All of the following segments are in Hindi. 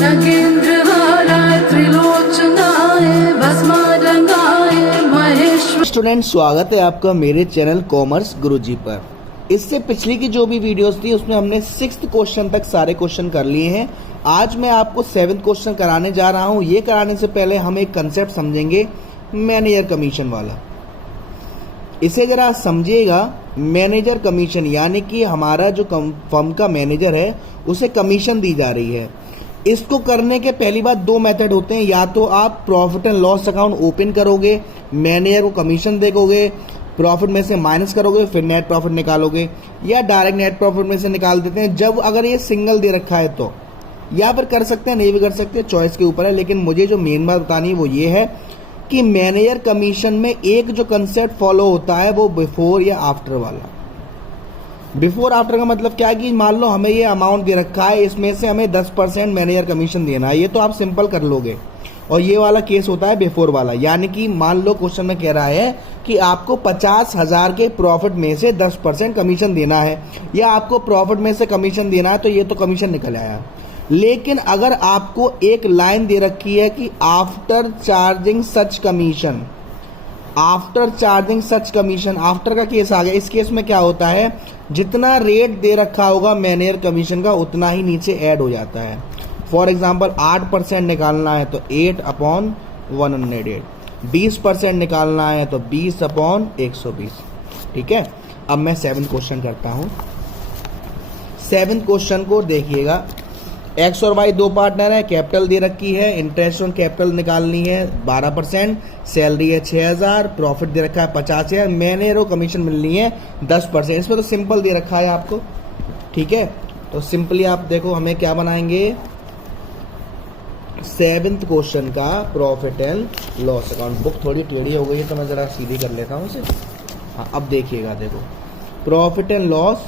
नगेंद्रहाराय त्रिलोचनाय भस्मारंगाय महेश्वर। स्टूडेंट, स्वागत है आपका मेरे चैनल कॉमर्स गुरुजी पर। इससे पिछली की जो भी वीडियोस थी उसमें हमने 6th क्वेश्चन तक सारे क्वेश्चन कर लिए हैं। आज मैं आपको 7th क्वेश्चन कराने जा रहा हूं। ये कराने से पहले हम एक कंसेप्ट समझेंगे, मैनेजर कमीशन वाला। इसे जरा समझिएगा। मैनेजर कमीशन यानी कि हमारा जो फर्म का मैनेजर है उसे कमीशन दी जा रही है। इसको करने के पहली बात 2 मेथड होते हैं। या तो आप profit and loss account open करोगे, मैनेजर को कमीशन देखोगे, प्रॉफिट में से माइनस करोगे, फिर नेट प्रॉफिट निकालोगे, या डायरेक्ट नेट प्रॉफिट में से निकाल देते हैं जब अगर ये सिंगल दे रखा है तो। या फिर कर सकते हैं, नहीं भी कर सकते, चॉइस के ऊपर है। लेकिन मुझे जो मेन बात बतानी है वो ये है कि मैनेजर कमीशन में एक जो कंसेप्ट फॉलो होता है वो बिफोर या आफ्टर वाला। बिफोर आफ्टर का मतलब क्या है कि मान लो हमें ये अमाउंट दे रखा है, इसमें से हमें 10% मैनेजर कमीशन देना है, ये तो आप सिंपल कर लोगे। और ये वाला केस होता है बिफोर वाला, यानी कि मान लो क्वेश्चन में कह रहा है कि आपको 50,000 के प्रॉफिट में से 10% कमीशन देना है, या आपको प्रॉफिट में से कमीशन देना है, तो ये तो कमीशन निकल आया। लेकिन अगर आपको एक लाइन दे रखी है कि आफ्टर चार्जिंग सच कमीशन, आफ्टर चार्जिंग सच कमीशन, आफ्टर का केस आ गया। इस केस में क्या होता है, जितना रेट दे रखा होगा मैनेजर कमीशन का उतना ही नीचे ऐड हो जाता है। फॉर एग्जांपल 8% निकालना है तो 8/108, 20% निकालना है तो 20/120। ठीक है। अब मैं 7th क्वेश्चन करता हूं। 7th क्वेश्चन को देखिएगा। एक्स और वाई 2 पार्टनर है, कैपिटल दे रखी है, इंटरेस्ट ऑन कैपिटल निकालनी है 12%, सैलरी है 6,000, प्रॉफिट दे रखा है 50,000, मैनेजर को कमीशन मिलनी है 10%। इसमें तो सिंपल दे रखा है आपको। ठीक है, तो सिंपली आप देखो हमें क्या बनाएंगे, 7th क्वेश्चन का profit and loss account. Book थोड़ी टेढ़ी हो गई है तो मैं जरा सीधी कर लेता हूँ इसे। हाँ, अब देखिएगा, देखो profit and loss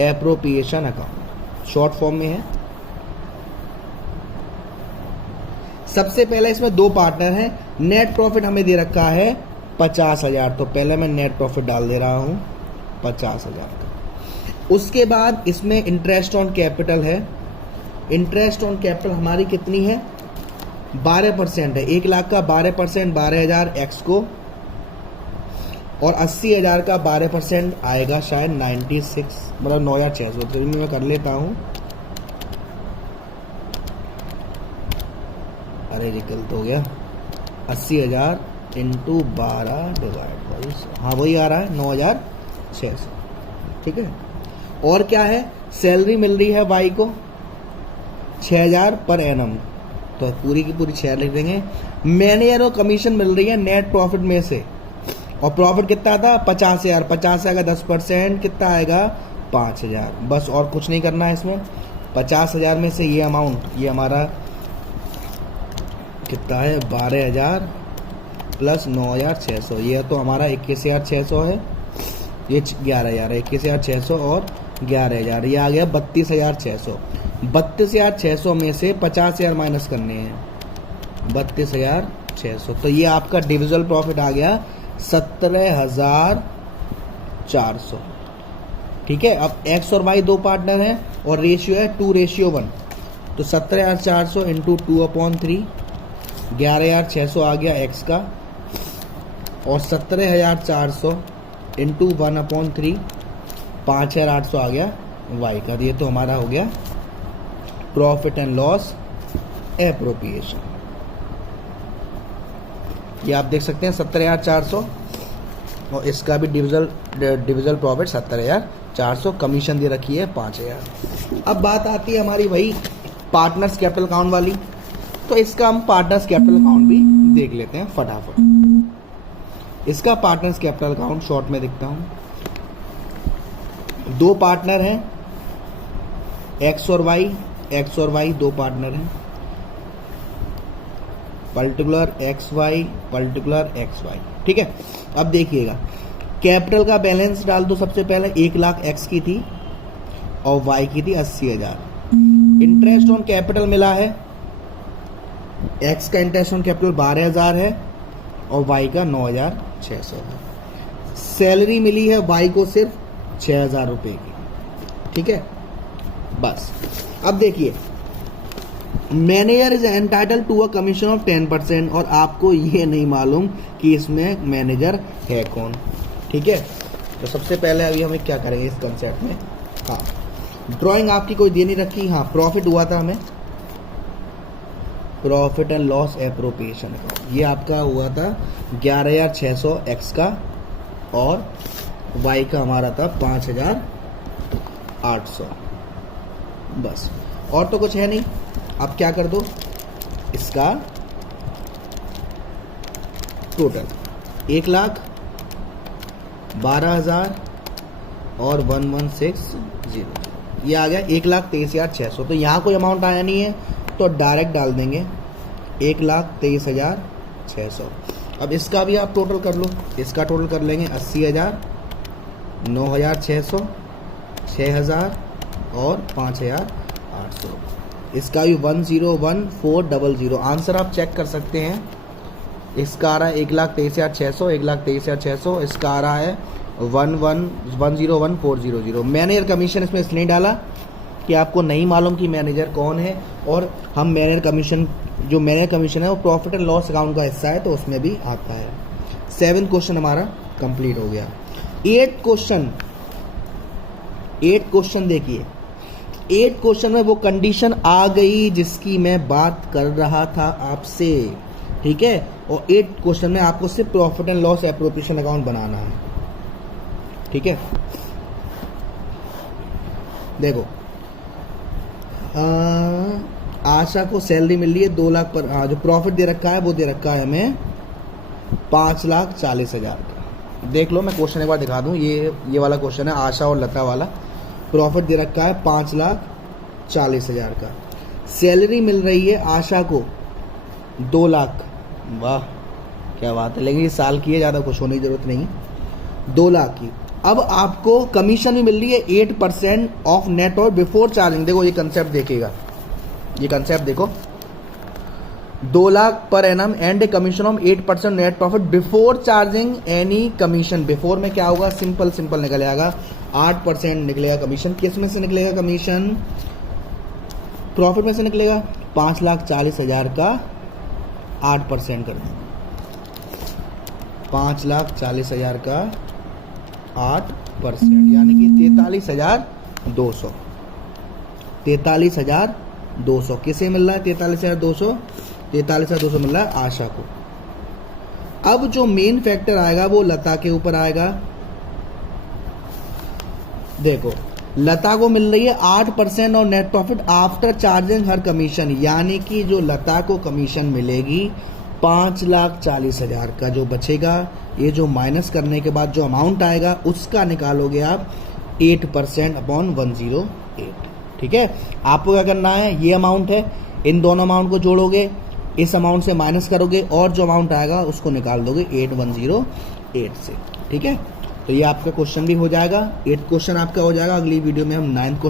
appropriation account short form में है। सबसे पहले इसमें 2 पार्टनर हैं। नेट प्रॉफिट हमें दे रखा है 50,000, तो पहले मैं नेट प्रॉफिट डाल दे रहा हूं 50,000 का। उसके बाद इसमें इंटरेस्ट ऑन कैपिटल है। इंटरेस्ट ऑन कैपिटल हमारी कितनी है, 12% है। 1 लाख का 12%, 12,000 एक्स को, और 80,000 का 12% आएगा शायद 96, मतलब 9,600। तो मैं कर लेता हूँ, अरे गलत हो गया, 80,000 इंटू 12 डिवाइड बाई, हाँ वही आ रहा है 9,600। ठीक है। और क्या है, सैलरी मिल रही है वाई को 6,000 पर एनम, तो पूरी की पूरी 6 लिख देंगे। मैनेजर को कमीशन मिल रही है नेट प्रॉफिट में से, और प्रॉफिट कितना था 50,000, 50,000 का 10% कितना आएगा 5,000। बस और कुछ नहीं करना है इसमें। 50,000 में से ये अमाउंट, ये हमारा कितना है 12,000 प्लस 9,600, ये तो हमारा 21,600 है, ये 11,000 है, 21,600 और 11,000, ये आ गया 32,600। 32,600 में से 50,000 माइनस करने हैं, 32,600, तो ये आपका डिविजल प्रॉफिट आ गया 17,400। ठीक है। अब एक्स और वाई 2 पार्टनर हैं और रेशियो है 2:1, तो 17,400 इंटू 2/3, 11,600 आ गया एक्स का, और 17,400 इंटू 1/3, 5,800 आ गया वाई का। ये तो हमारा हो गया प्रॉफिट एंड लॉस एप्रोप्रिएशन। ये आप देख सकते हैं 17,400, और इसका भी डिविजल प्रॉफिट 17,400, कमीशन दे रखी है 5,000। अब बात आती है हमारी वही पार्टनर्स कैपिटल अकाउंट वाली, तो इसका हम पार्टनर्स कैपिटल अकाउंट भी देख लेते हैं फटाफट। इसका पार्टनर्स कैपिटल अकाउंट शॉर्ट में दिखता हूं। 2 पार्टनर हैं, एक्स और वाई, 2 पार्टनर हैं, particular X Y, particular X Y. ठीक है। अब देखिएगा, कैपिटल का बैलेंस डाल दो। सबसे पहले 1 लाख एक्स की थी और वाई की थी 80,000। इंटरेस्ट ऑन कैपिटल मिला है, एक्स का इंटरेस्ट ऑन कैपिटल 12,000 है और वाई का 9,600 है। सैलरी मिली है वाई को सिर्फ 6,000 रुपए की। ठीक है। बस अब देखिए manager is entitled to a commission of 10%, और आपको ये नहीं मालूम कि इसमें मैनेजर है कौन। ठीक है, तो सबसे पहले अभी हमें क्या करेंगे इस कंसेप्ट में। हाँ, ड्राइंग आपकी कोई दे नहीं रखी। हाँ, प्रॉफिट हुआ था हमें, profit and loss appropriation account, ये आपका हुआ था 11,600 एक्स का, और वाई का हमारा था 5,800। बस, और तो कुछ है नहीं। अब क्या कर दो, इसका टोटल 1,12,000 और 1160, ये आ गया 1,23,600। तो यहाँ कोई अमाउंट आया नहीं है तो डायरेक्ट डाल देंगे 1,23,600। अब इसका भी आप टोटल कर लो, इसका टोटल कर लेंगे 80,000, 9,600, 6,000 और 5,800। इसका भी 101,400। आंसर आप चेक कर सकते हैं। इसका आ रहा है 1,23,600, 1,23,600। इसका आ रहा है 101,400। मैनेजर कमीशन इसमें इसलिए नहीं डाला कि आपको नहीं मालूम कि मैनेजर कौन है, और हम मैनेजर कमीशन, जो मैनेजर कमीशन है वो प्रॉफिट एंड लॉस अकाउंट का हिस्सा है, तो उसमें भी आता है। 7 क्वेश्चन हमारा कंप्लीट हो गया। 8 क्वेश्चन देखिए। 8 क्वेश्चन में वो कंडीशन आ गई जिसकी मैं बात कर रहा था आपसे। ठीक है, और 8 क्वेश्चन में आपको सिर्फ profit and loss appropriation account बनाना है। ठीक है, देखो, आशा को सैलरी मिल रही है 2 लाख पर। जो प्रॉफिट दे रखा है वो दे रखा है हमें 5,40,000 का। देख लो, मैं क्वेश्चन एक बार दिखा दूं। ये वाला क्वेश्चन है आशा और लता वाला। प्रॉफिट दे रखा है 5,40,000 का। सैलरी मिल रही है आशा को 2 लाख। वाह, क्या बात है। लेकिन ये साल की है, ज़्यादा खुश होने की जरूरत नहीं, 2 लाख की। अब आपको कमीशन भी मिल रही है 8% ऑफ नेट और बिफोर चार्जिंग। देखो, ये कंसेप्ट देखेगा, ये कंसेप्ट देखो, 2 lakh per annum and a commission of 8% net profit before charging any commission. Before में क्या होगा, सिंपल निकल आएगा, 8% निकलेगा कमीशन। किस में से निकलेगा कमीशन, प्रॉफिट में से निकलेगा। 5,40,000 का 8% कर देंगे, 5,40,000 का 8%, यानी कि 43,200। 43,200 किसे मिल रहा है? 43,200 43,200 मिल रहा है आशा को। अब जो मेन फैक्टर आएगा वो लता के ऊपर आएगा। देखो, लता को मिल रही है 8% और नेट प्रॉफिट आफ्टर चार्जिंग हर कमीशन, यानी कि जो लता को कमीशन मिलेगी 5,40,000 का जो बचेगा, ये जो माइनस करने के बाद जो अमाउंट आएगा उसका निकालोगे आप 8% अपॉन 108। ठीक है, आपको क्या करना है, ये अमाउंट है, इन दोनों अमाउंट को जोड़ोगे, इस अमाउंट से माइनस करोगे और जो अमाउंट आएगा उसको निकाल दोगे 8108 से। ठीक है, तो ये आपका क्वेश्चन भी हो जाएगा। 8 क्वेश्चन आपका हो जाएगा। अगली वीडियो में हम 9 क्वेश्चन